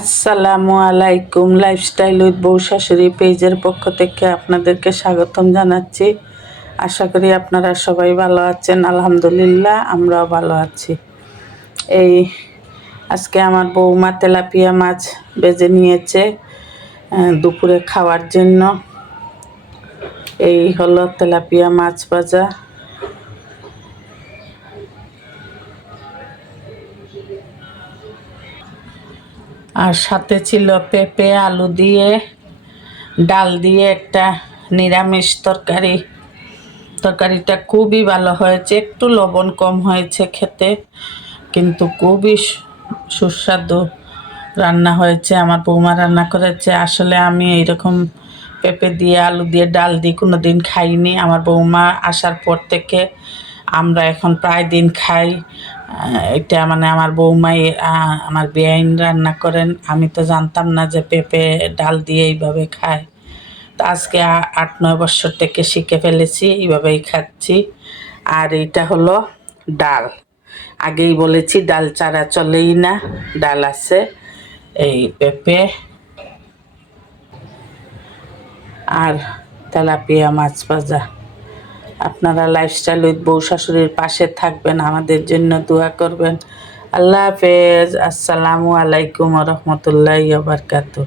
আসসালামু আলাইকুম। Lifestyle with বউ শাশুড়ি পেজের পক্ষ থেকে আপনাদেরকে স্বাগতম জানাচ্ছি। আশা করি আপনারা সবাই ভালো আছেন। আলহামদুলিল্লাহ আমরাও ভালো আছি। আজকে আমার বৌমা তেলাপিয়া মাছ ভেজে নিয়েছে দুপুরে খাওয়ার জন্য। এই হলো তেলাপিয়া মাছ ভাজা। আর সাথে ছিল পেঁপে আলু দিয়ে ডাল দিয়ে একটা নিরামিষ তরকারি। তরকারিটা খুবই ভালো হয়েছে, একটু লবণ কম হয়েছে খেতে, কিন্তু খুবই সুস্বাদু রান্না হয়েছে। আমার বৌমা রান্না করেছে। আসলে আমি এইরকম পেঁপে দিয়ে আলু দিয়ে ডাল দিয়ে কোনো দিন খাইনি। আমার বৌমা আসার পর থেকে আমরা এখন প্রায় দিন খাই। এটা মানে আমার বৌমাই আমার বেআইন রান্না করেন। আমি তো জানতাম না যে পেঁপে ডাল দিয়ে এইভাবে খায়। তো আজকে 8-9 বছর থেকে শিখে ফেলেছি, এইভাবেই খাচ্ছি। আর এইটা হলো ডাল। আগেই বলেছি ডাল ছাড়া চলেই না, ডাল আছে। এই পেঁপে আর তেলাপিয়া মাছ ভাজা। আপনারা লাইফস্টাইল উইথ বউ শাশুড়ির পাশে থাকবেন, আমাদের জন্য দোয়া করবেন। আল্লাহ হাফেজ। আসসালামু আলাইকুম ওয়া রাহমাতুল্লাহি ওয়া বারাকাতুহু।